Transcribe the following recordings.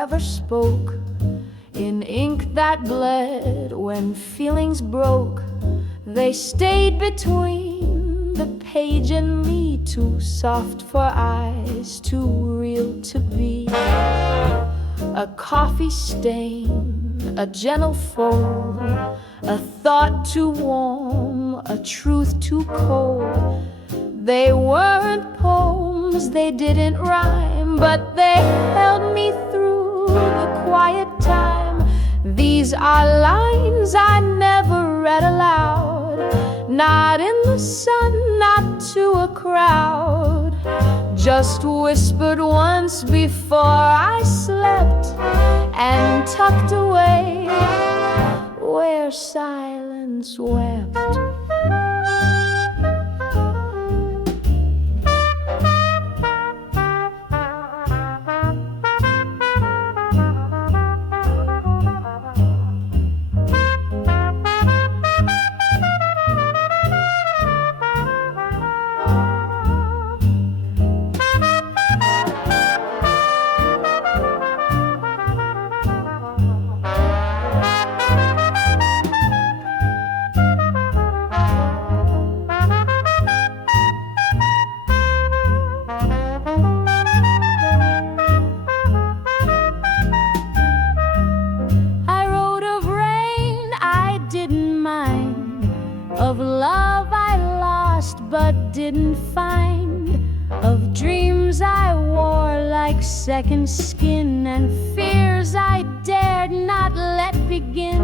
never spoke, in ink that bled when feelings broke. They stayed between the page and me, too soft for eyes, too real to be. A coffee stain, a gentle fold, a thought too warm, a truth too cold. They weren't poems, they didn't rhyme, but they held me through the quiet time. These are lines I never read aloud, not in the sun, not to a crowd, just whispered once before I slept and tucked away where silence wept. Of love I lost but didn't find, of dreams I wore like second skin, and fears I dared not let begin.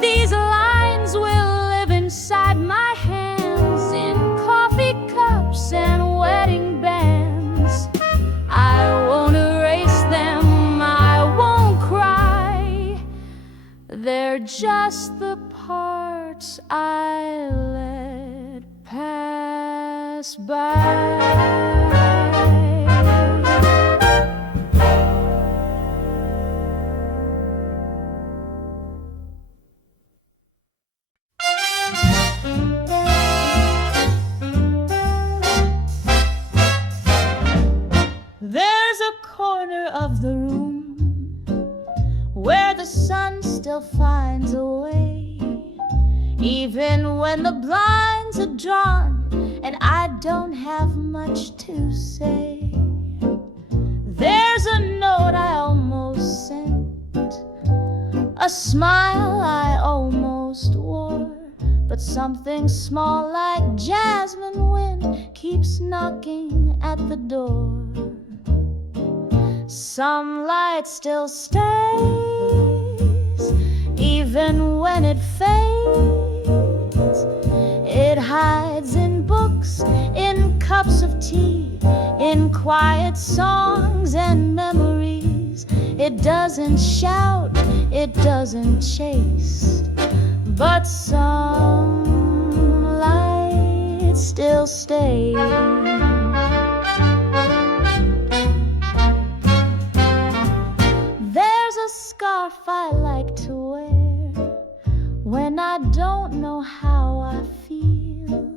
These lines will live inside my hands, in coffee cups and wedding bands. I won't erase them, I won't cry. They're just the parts I let pass by. There's a corner of the room where the sun still finds a way, even when the blinds are drawn and I don't have much to say. There's a note I almost sent, a smile I almost wore, but something small like jasmine wind keeps knocking at the door. Some light still stays, even when it fades. It hides in books, in cups of tea, in quiet songs and memories. It doesn't shout, it doesn't chase, but some light still stays. There's a scarf I like to wear when I don't know how I feel,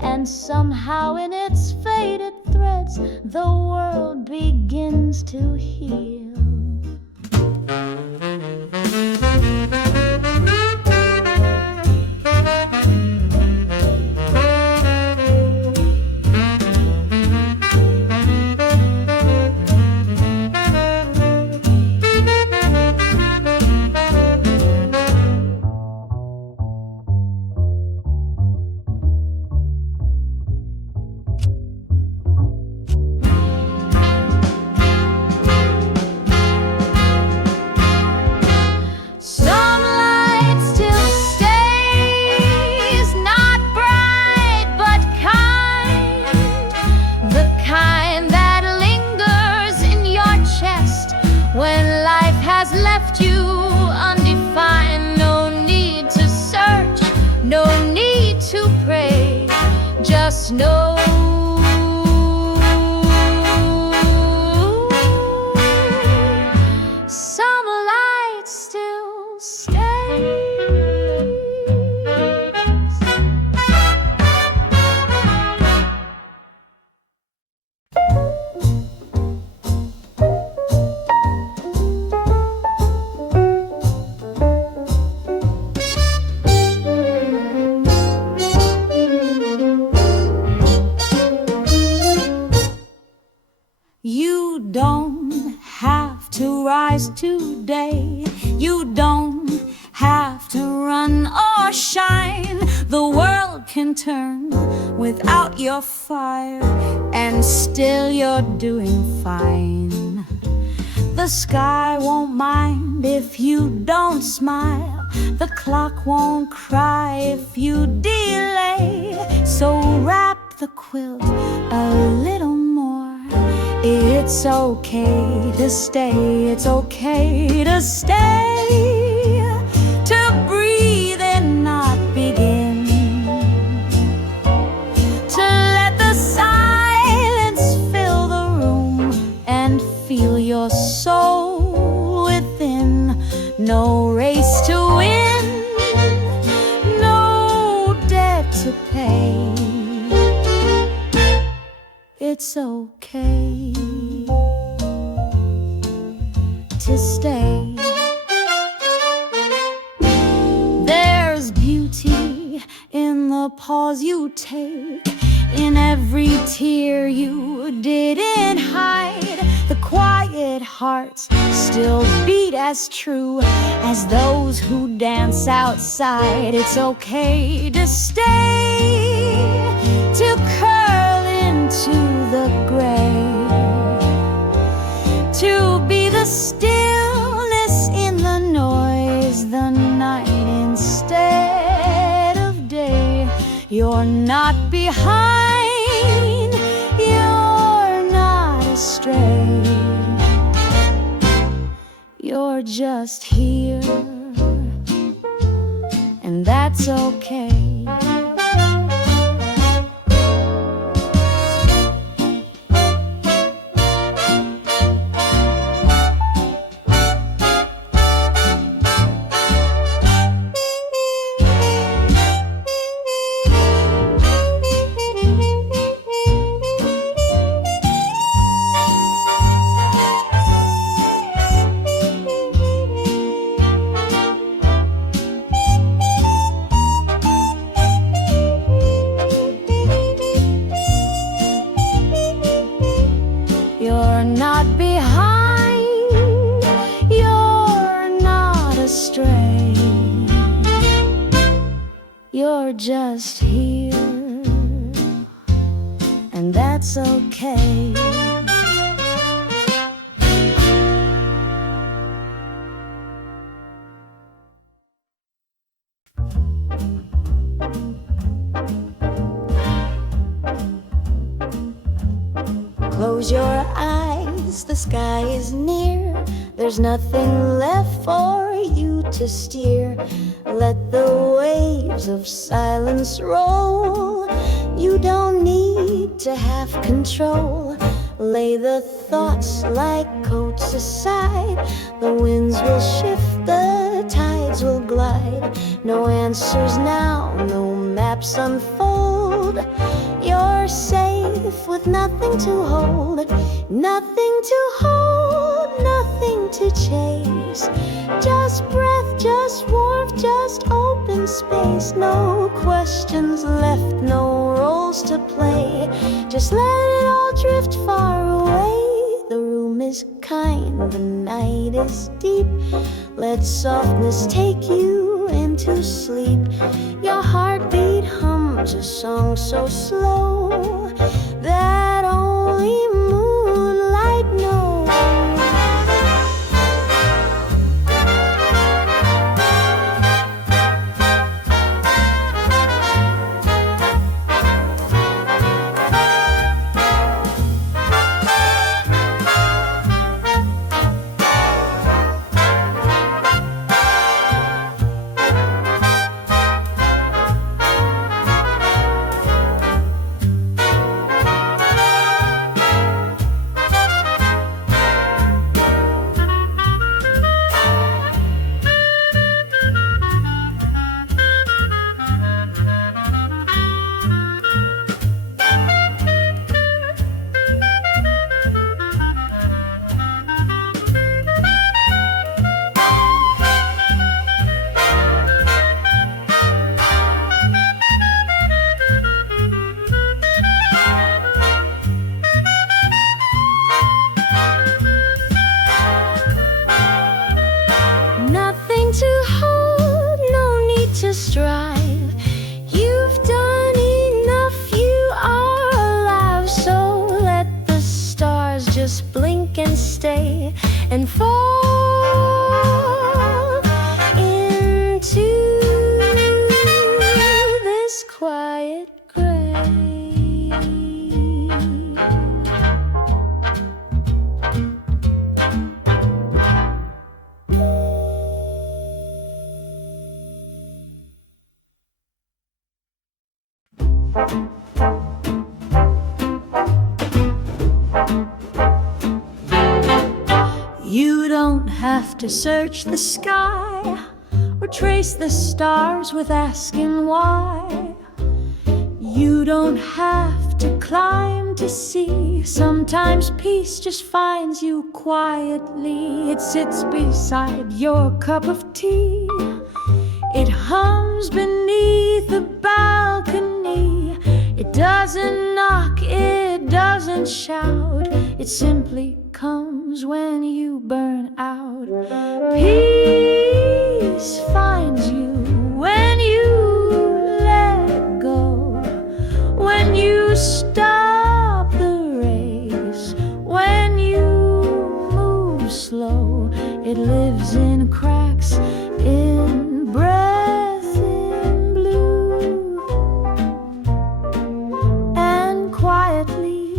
and somehow in its faded threads the world begins to heal. Left you undefined, no need to search, no need to pray, just know some light still stays. can turn without your fire, and still you're doing fine. The sky won't mind if you don't smile. The clock won't cry if you delay. So wrap the quilt a little more. It's okay to stay. It's okay to stay. To breathe and not begin. To let the silence fill the room and feel your soul within. No race to win, no debt to pay. It's okay to stay. There's beauty in the pause you take, in every tear you didn't hide. The quiet hearts still beat as true as those who dance outside. It's okay to stay, to curl into the gray, to be the stillness in the noise, the night instead of day. You're not behind, you're not astray. You're just here, and that's okay. You're not behind, you're not astray. You're just here, and that's okay. Close your eyes, the sky is near. There's nothing left for you to steer. Let the waves of silence roll. You don't need to have control. Lay the thoughts like coats aside. The winds will shift, the tides will glide. No answers now, no maps unfold. You're safe with nothing to hold. Nothing to hold, nothing to chase. Just breath, just warmth, just open space. No questions left, no roles to play. Just let it all drift far away. The room is kind, the night is deep. Let softness take you into sleep. Your heartbeat hums a song so slow that only moonlight knows. Nothing to hold, no need to strive. You've done You don't have to search the sky or trace the stars with asking why. You don't have to climb to see. Sometimes peace just finds you quietly. It sits beside your cup of tea. It hums beneath the balcony. It doesn't knock, it doesn't shout. It simply comes when you burn out. Peace finds you when you let go, when you stop the race, when you move slow. It lives in cracks, in breath, in blue, and quietly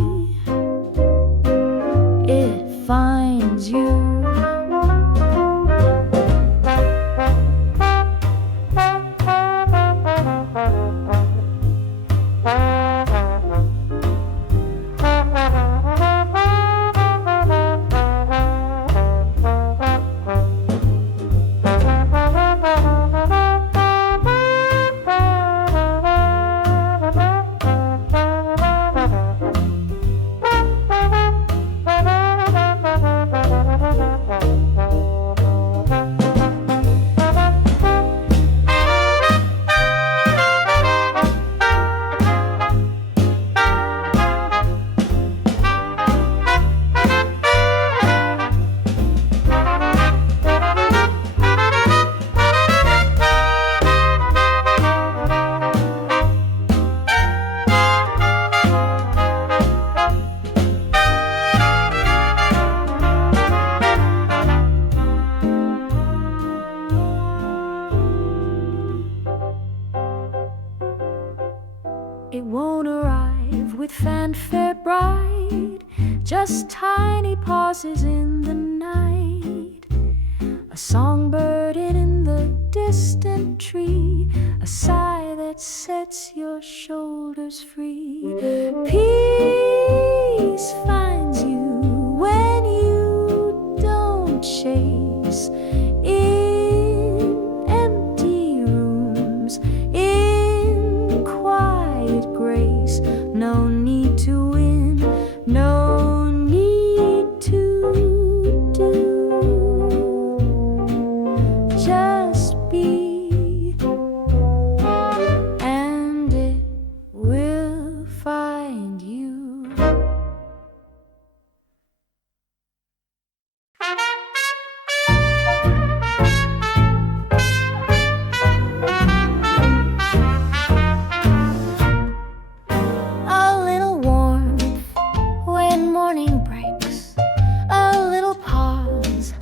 it finds you. It won't arrive with fanfare bright, just tiny pauses in the night. A songbird in the distant tree, a sigh that sets your shoulders free. Peace finds you when you don't chase. In empty rooms, in quiet grace. No need to win, no need to do. Just be, and it will find you. A little warmth when morning breaks, a little pause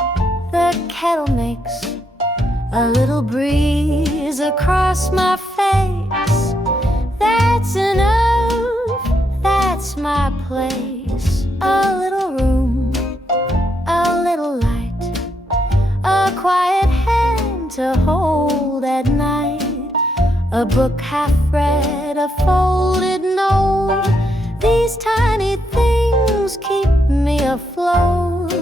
the kettle makes, a little breeze across my face. That's enough, that's my place. A little room, a little light, a quiet hand to hold at night. A book half read, a folded note. These tiny things keep me afloat.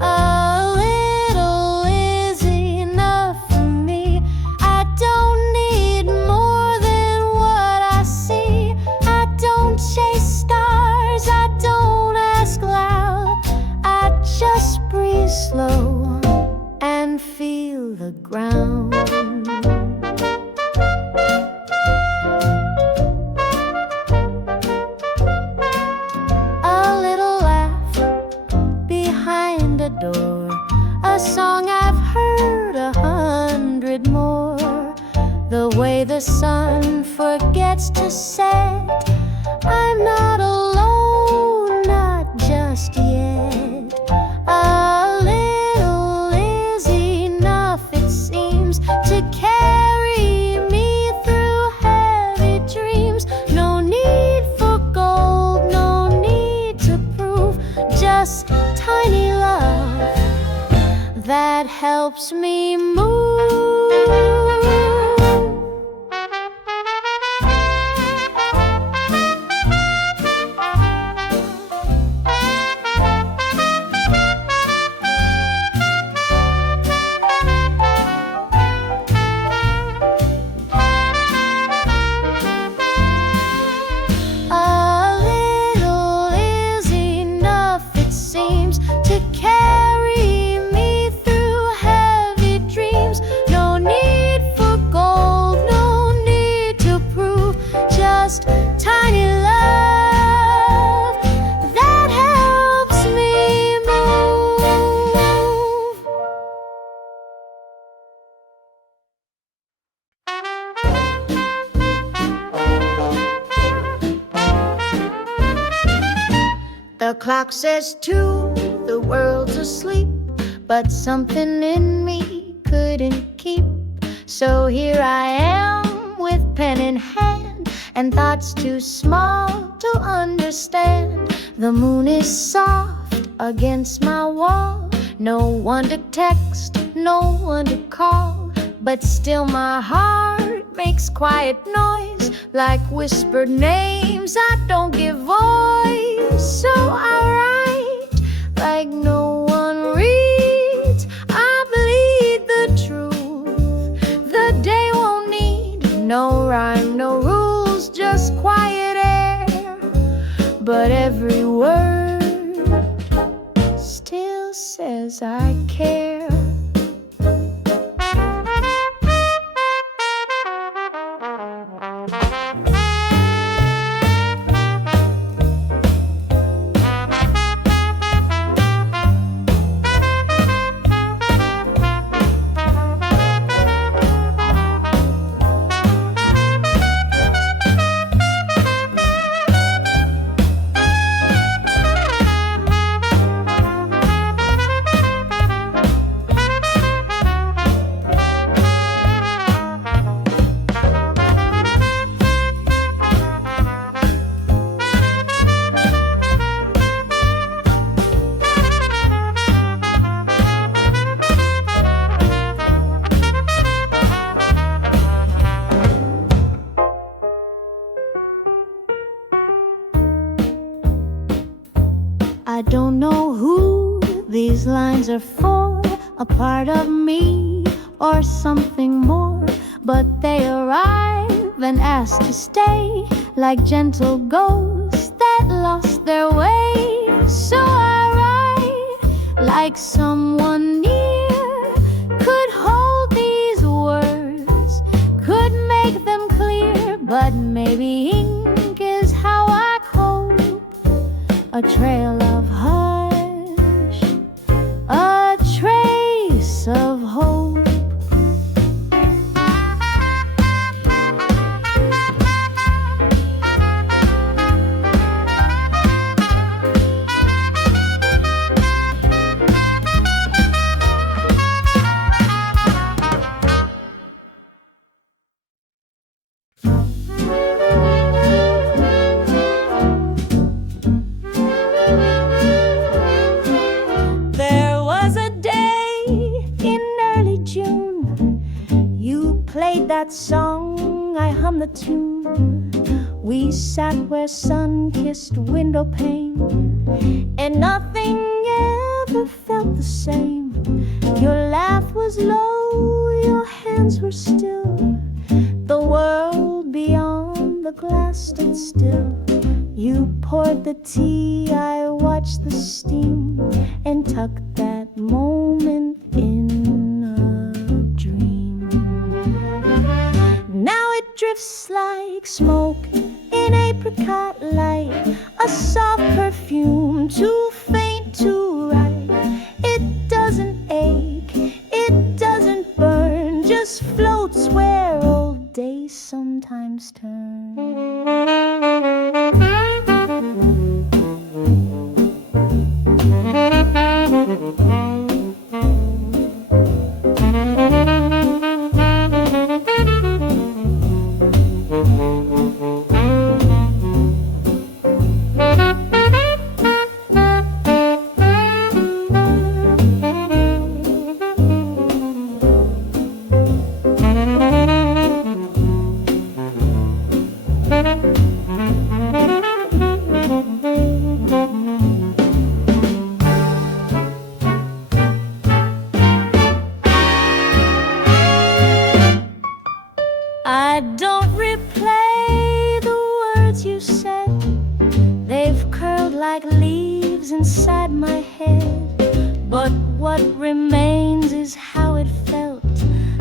A little is enough for me. I don't need more than what I see. I don't chase stars, I don't ask loud. I just breathe slow and feel the ground. Door, a song I've heard 100 more. The way the sun forgets to set. I'm not alone, not just yet. A little is enough, it seems, to carry me through heavy dreams. No need for gold, no need to prove, just tiny love that helps me move. The clock says 2, the world's asleep, but something in me couldn't keep. So here I am with pen in hand and thoughts too small to understand. The moon is soft against my wall, no one to text, no one to call, but still my heart makes quiet noise, like whispered names I don't give voice. So I write like no one reads. I bleed the truth. The day won't need no rhyme, no rules, just quiet air. But every word still says I care. I don't know who these lines are for, a part of me or something more, but they arrive and ask to stay, like gentle ghosts that lost their way. So I write like someone near could hold these words, could make them clear, but maybe ink is how I cope. A trail of hush, a trace of hope. Played that song, I hummed the tune. We sat where sun kissed window pane, and nothing ever felt the same. Your laugh was low, your hands were still. The world beyond the glass stood still. You poured the tea, I watched the steam, and tucked that moment in a dream. Now it drifts like smoke in apricot light, a soft perfume too faint to write. It doesn't ache, it doesn't burn, just floats where old days sometimes turn. I don't replay the words you said, they've curled like leaves inside my head. But what remains is how it felt,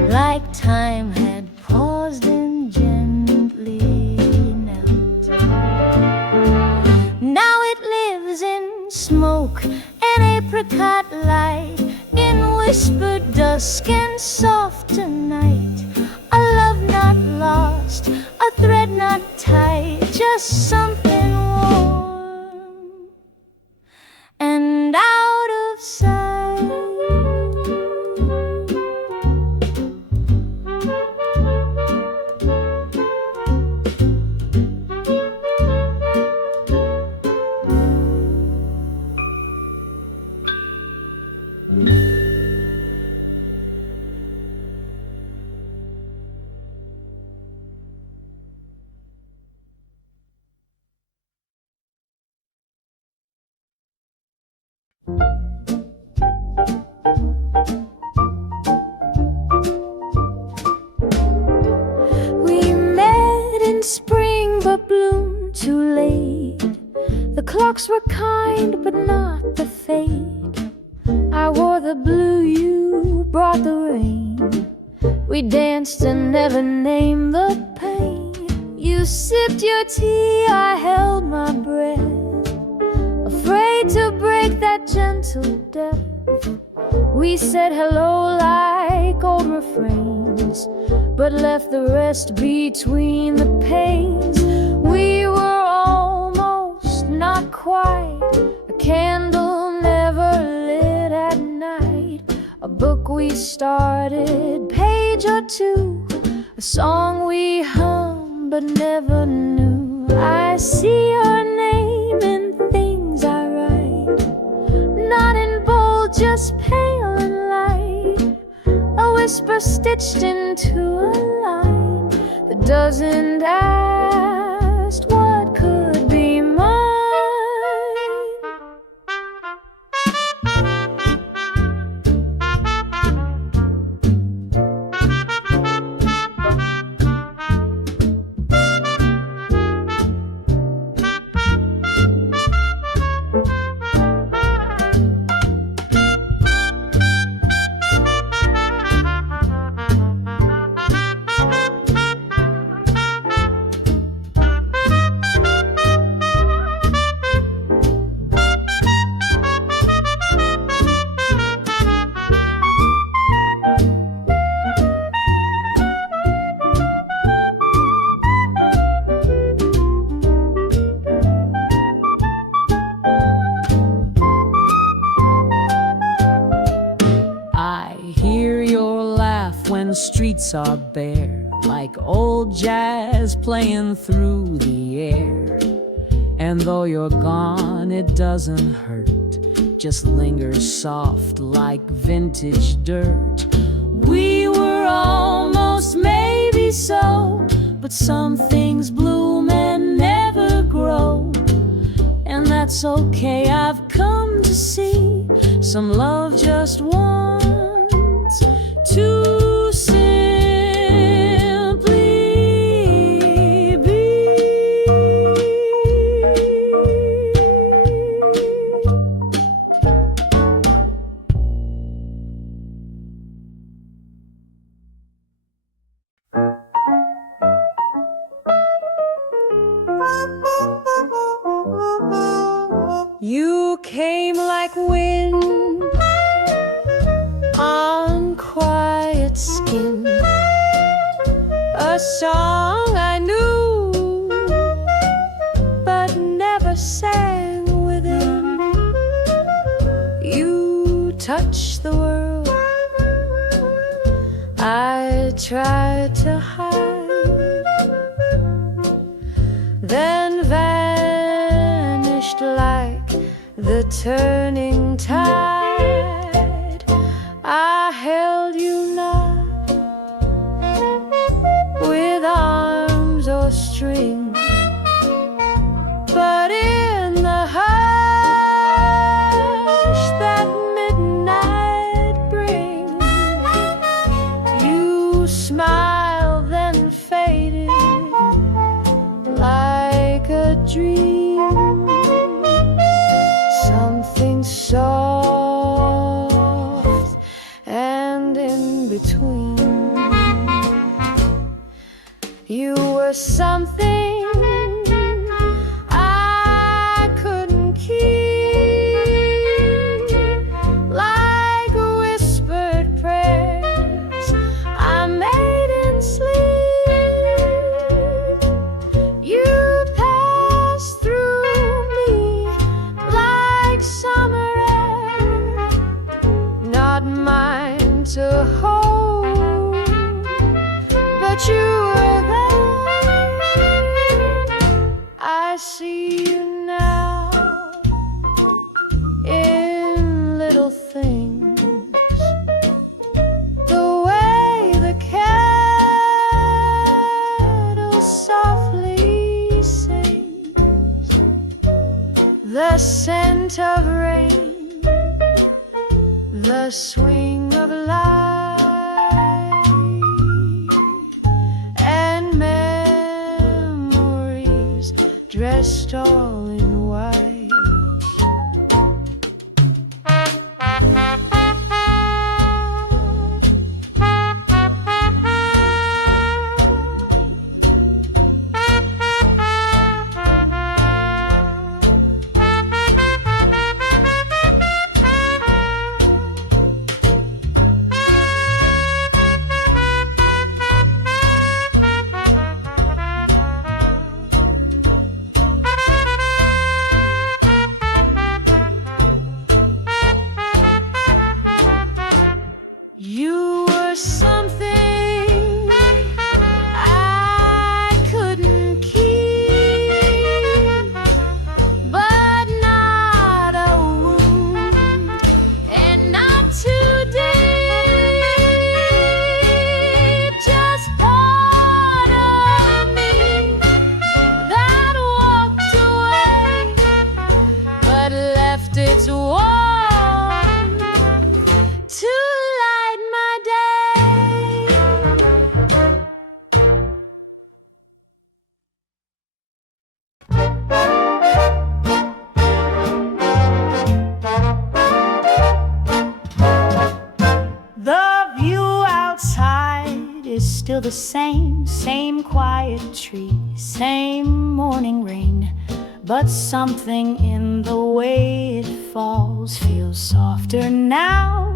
like time had paused and gently knelt. Now it lives in smoke and apricot light, in whispered dusk and soft night. A love not lost, a thread not tight, just something warm We met in spring but bloomed too late. The clocks were kind but not the fate. I wore the blue, you brought the rain. We danced and never named the pain. You sipped your tea, I held my breath, afraid to break that gentle depth. We said hello like old refrains, but left the rest between the panes. We were almost, not quite, a candle never lit at night. A book we started, page or two, a song we hummed but never knew. I see your name in things I write, not in bold, just pale and light. A whisper stitched into a line that doesn't ask what could be mine. Streets are bare, like old jazz playing through the air. And though you're gone, it doesn't hurt, just lingers soft like vintage dirt. We were almost maybe so, but some things bloom and never grow. And that's okay, I've come to see some love just wants to simply be. You came like wind on quiet skin, a song I knew but never sang within. You touched the world I tried to hide, then vanished like the turning tide. I held you not with arms or strings, but in the hush that midnight brings, you smiled then faded like a dream. Something soft and in between. You were something I couldn't keep, like whispered prayers I made in sleep. You passed through me like summer air, not mine to hold, but you were there. I see you now in little things, the way the kettle softly sings, the scent of rain the swing of light and memories dressed all in white. You were something I couldn't keep, but not a wound, and not too deep. Just part of me that walked away, but left its warmth to light my day. The view outside is still the same, same quiet tree, same morning rain, but something in the way it falls feels softer now,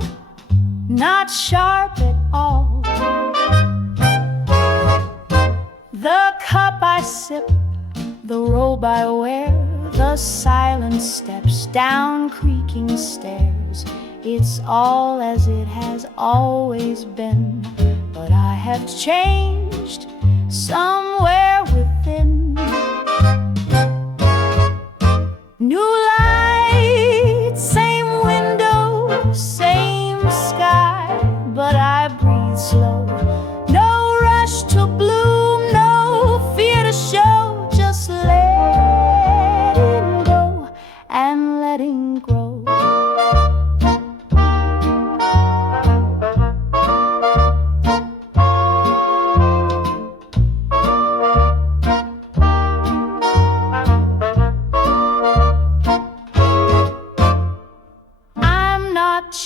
not sharp at all. The cup I sip, the robe I wear, the silent steps down creaking stairs, it's all as it has always been, but I have changed somewhere within. New light, same window, same sky, but I breathe slow. No rush to bloom, no fear to show, just letting go and letting grow.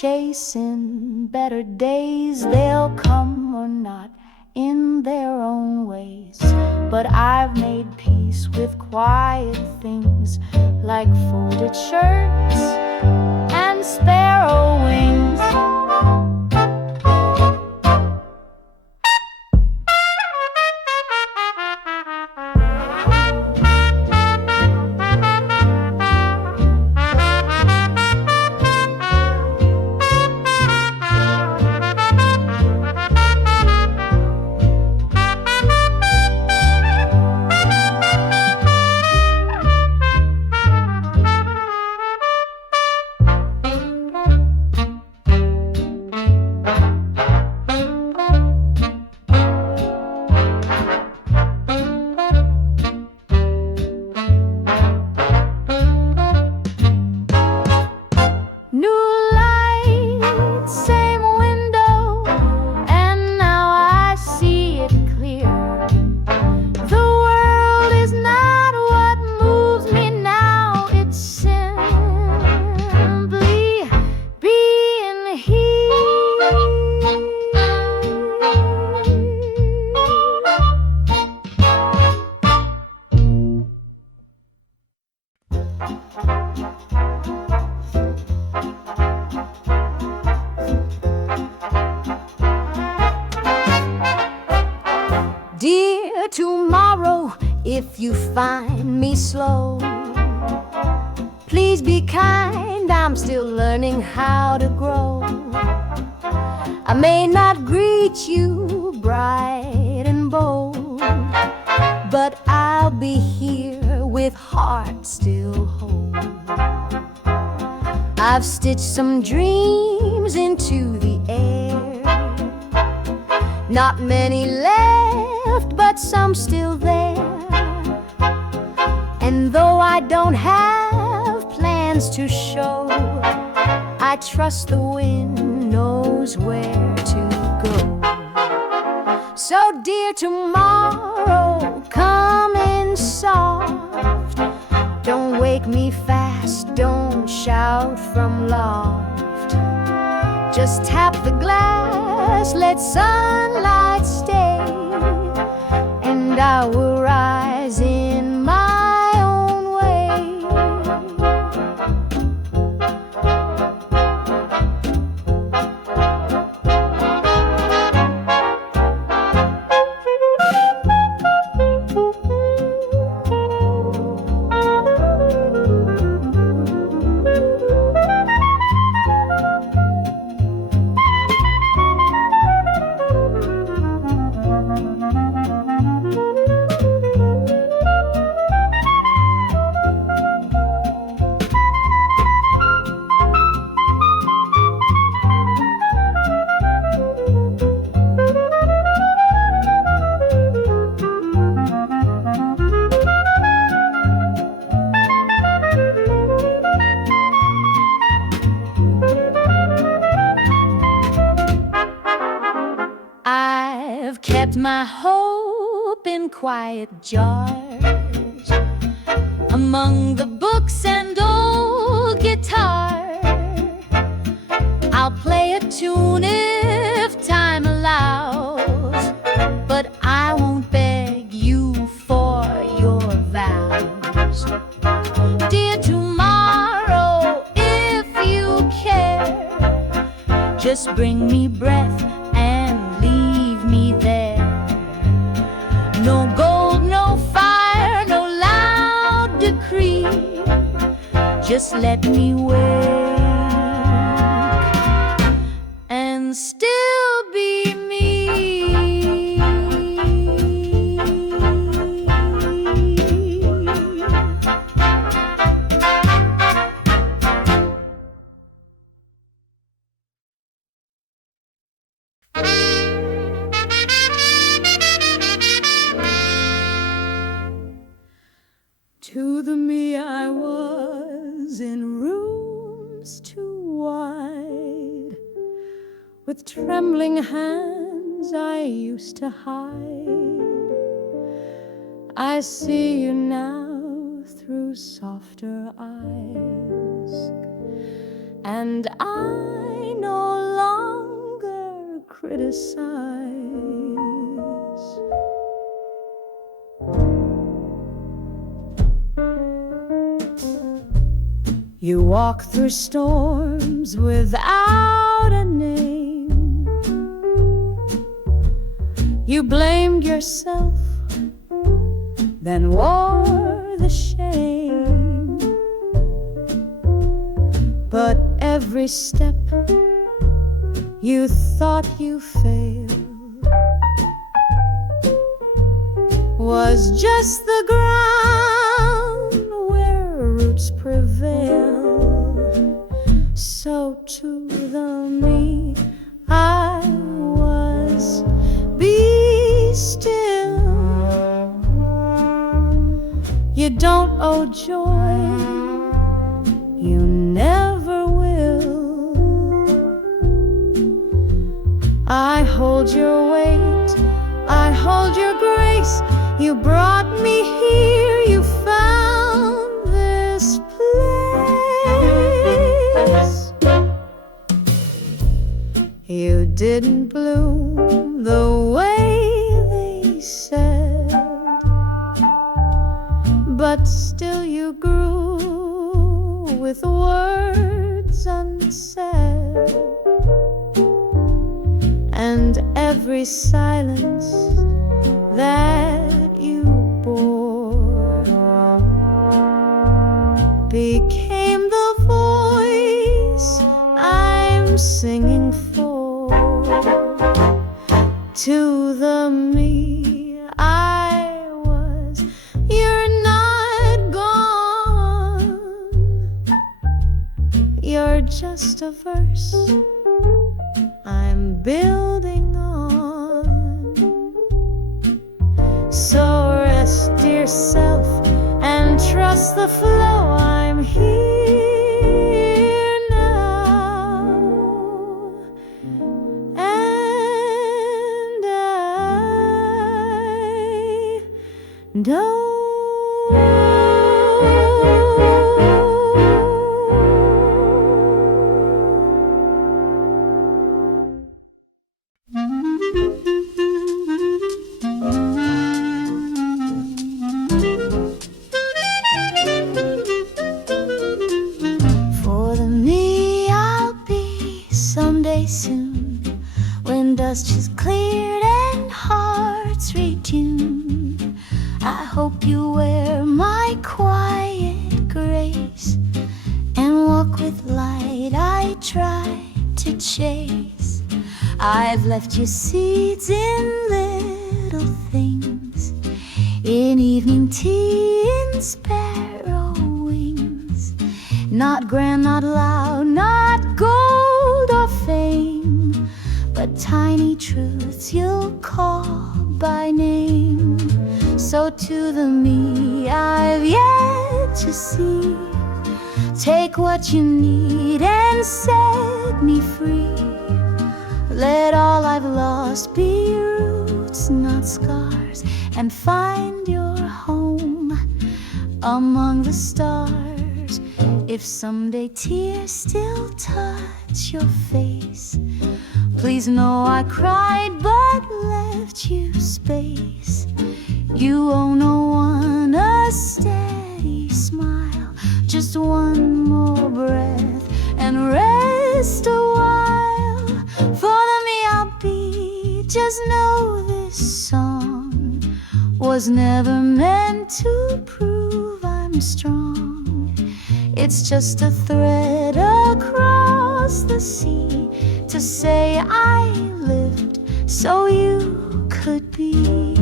Chasing better days, they'll come or not in their own ways, but I've made peace with quiet things like folded shirts and sparrow wings. Dear tomorrow, if you find me slow, please be kind, I'm still learning how to grow. I may not greet you bright and bold, but I'll be here with heart still whole. I've stitched some dreams into the air, not many left, but some still there. And though I don't have plans to show, I trust the wind knows where to go. So dear tomorrow, come in soft. Don't wake me fast, don't shout from loft. Just tap the glass, let sunlight stay, and I will rise in my own way. I've kept my hope in quiet jars, among the books and old guitar. I'll play a tune if time allows, but I won't beg you for your vows. Dear tomorrow, if you care, just bring me breath and leave me there. No gold, no fire, no loud decree, just let me wake and still be me. To the me I was in rooms too wide, with trembling hands I used to hide. I see you now through softer eyes, and I no longer criticize. You walk through storms without a name. You blamed yourself, then wore the shame. But every step you thought you failed was just the ground where roots prevail. So to the me I was, be still. You don't owe joy, you never will. I hold your weight, I hold your grace. You brought me here, you found this place. You didn't bloom the way they said, but still you grew with words unsaid. And every silence that you bore became the voice I'm singing for. To the me I was, you're not gone. You're just a verse I'm building on. So rest, dear self, and trust the flow. I'm here now. For the me I'll be someday soon, when dust is cleared and hearts retuned. I hope you wear my quiet grace and walk with light I try to chase. I've left you seeds in little things, in evening tea, in sparrow wings. Not grand, not loud, not gold or fame, but tiny truths you'll call by name. So to the me I've yet to see, take what you need and set me free. Let all I've lost be roots, not scars, and find your home among the stars. If someday tears still touch your face, please know I cried but left you space. You owe no one a steady smile, just one more breath and rest a while. For the me I'll be, just know this song was never meant to prove I'm strong. It's just a thread across the sea to say I lived so you could be.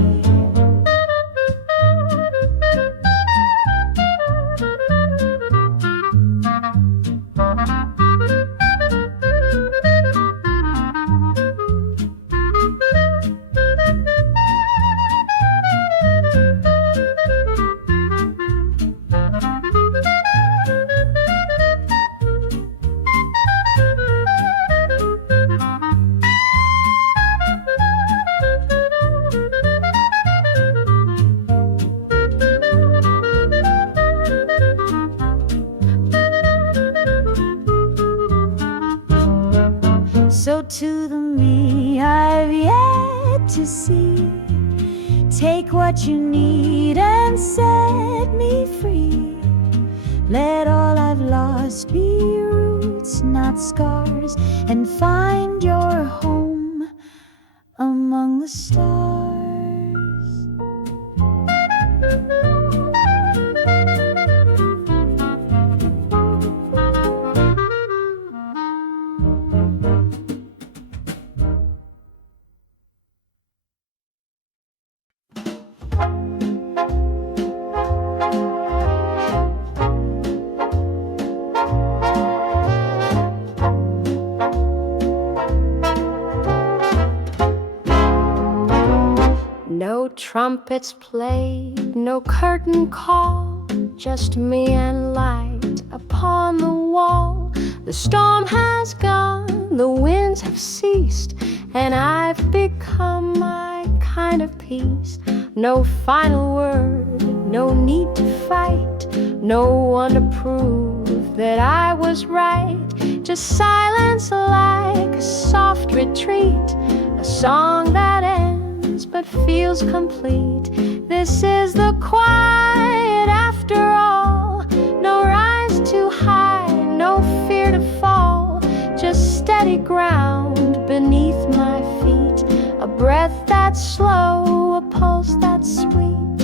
So to the me I've yet to see, take what you need and set me free. Let all I've lost be roots, not scars, and find your home among the stars. No trumpets played, no curtain call, just me and light upon the wall. The storm has gone, the winds have ceased, and I've become my kind of peace. No final word, no need to fight, no one to prove that I was right. Just silence like a soft retreat, a song that ends but feels complete. This is the quiet after all. No rise too high, no fear to fall. Just steady ground beneath my feet. A breath that's slow, a pulse that's sweet.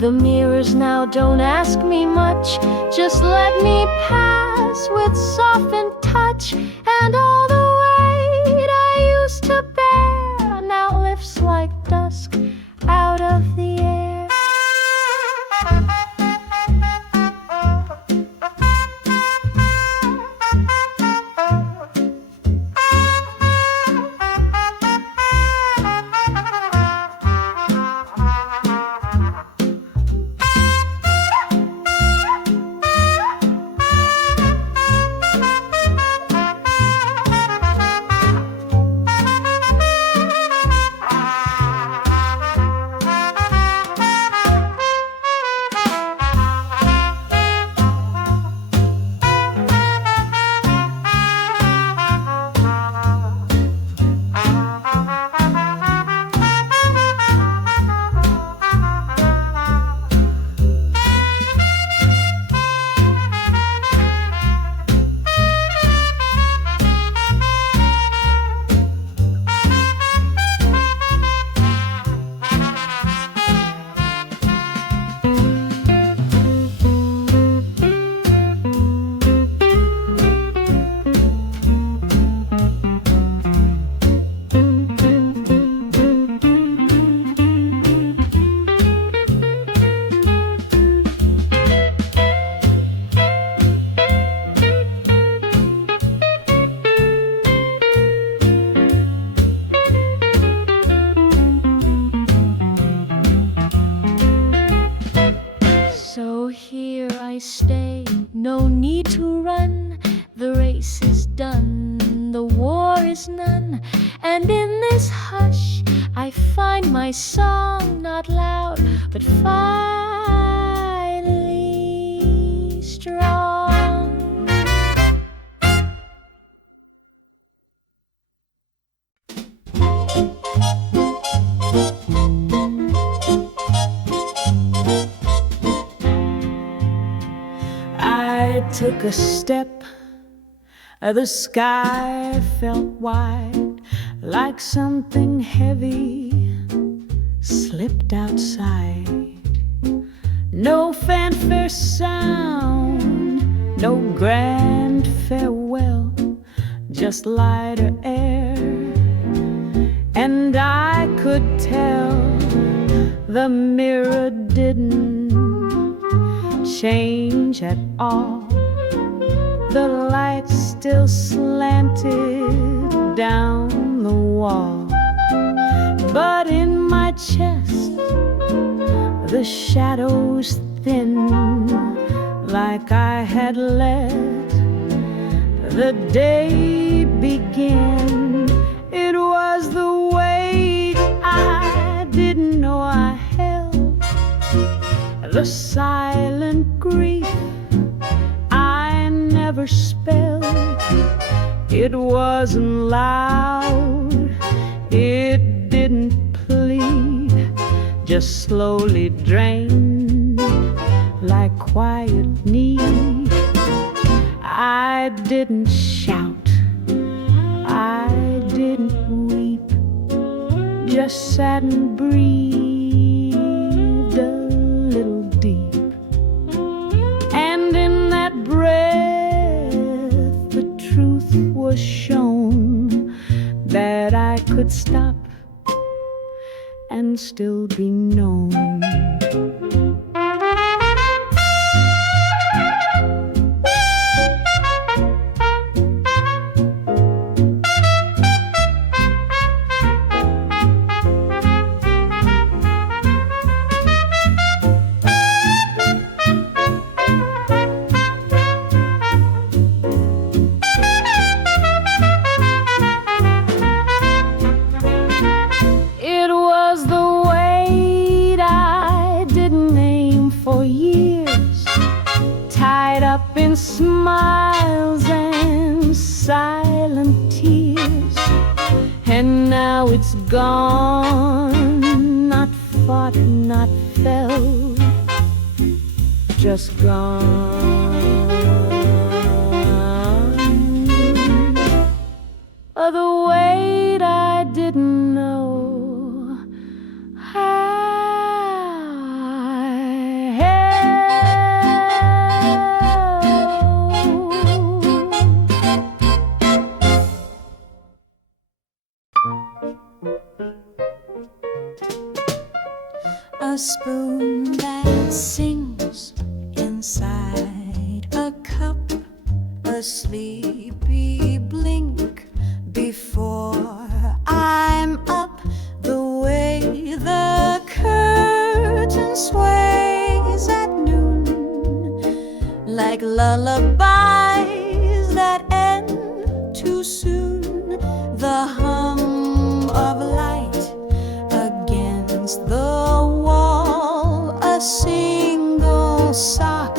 The mirrors now don't ask me much, just let me pass with softened touch. And all the weight I used to bear now lifts like dusk out of the air. I stay? No need to run, the race is done, the war is none. And in this hush I find my song, not loud but finely strong. I took a step, the sky felt wide, like something heavy slipped outside. No fanfare sound, no grand farewell, just lighter air. And I could tell the mirror didn't change at all. The light still slanted down the wall. But in my chest the shadows thinned, like I had let the day begin. It was the weight I didn't know I held, the silent grief I never spelled. It wasn't loud, it didn't plead, just slowly drained like quiet need. I didn't shout, I didn't weep, just sat and breathed a little deep. And in that breath the truth was shown, that I could stop and still be known. In smiles and silent tears, and now it's gone, not fought, not felt, just gone. Oh, the weight I didn't know a spoon that sings inside a cup, a sleepy blink before I'm up, the way the curtain sways at noon, like lullabies that end too soon, the hum of light against the a single sock,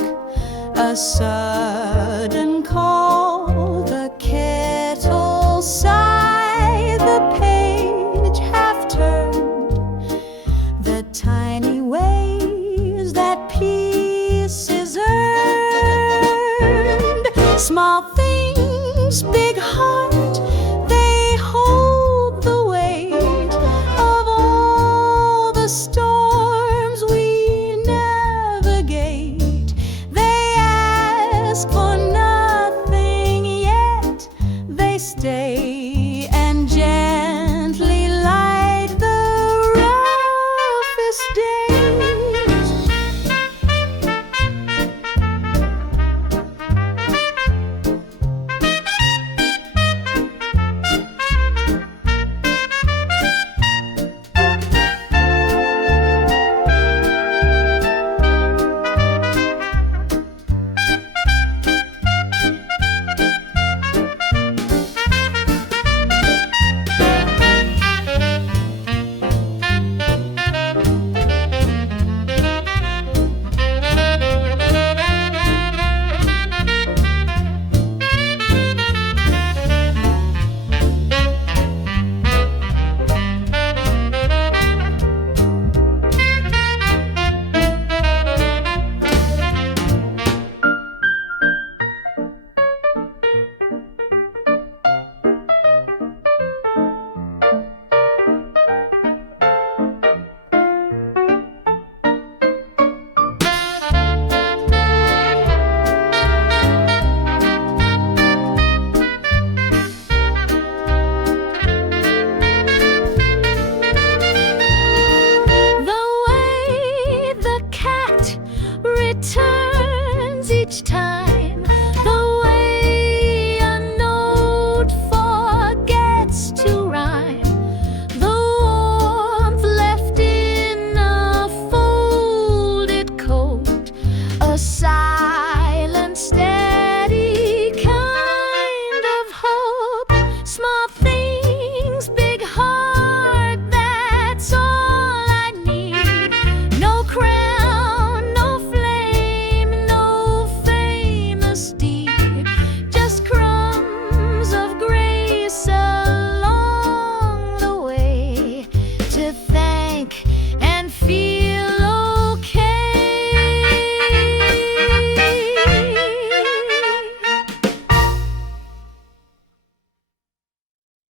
a sudden call, the kettle sigh, the page half turned, the tiny ways that peace is earned, small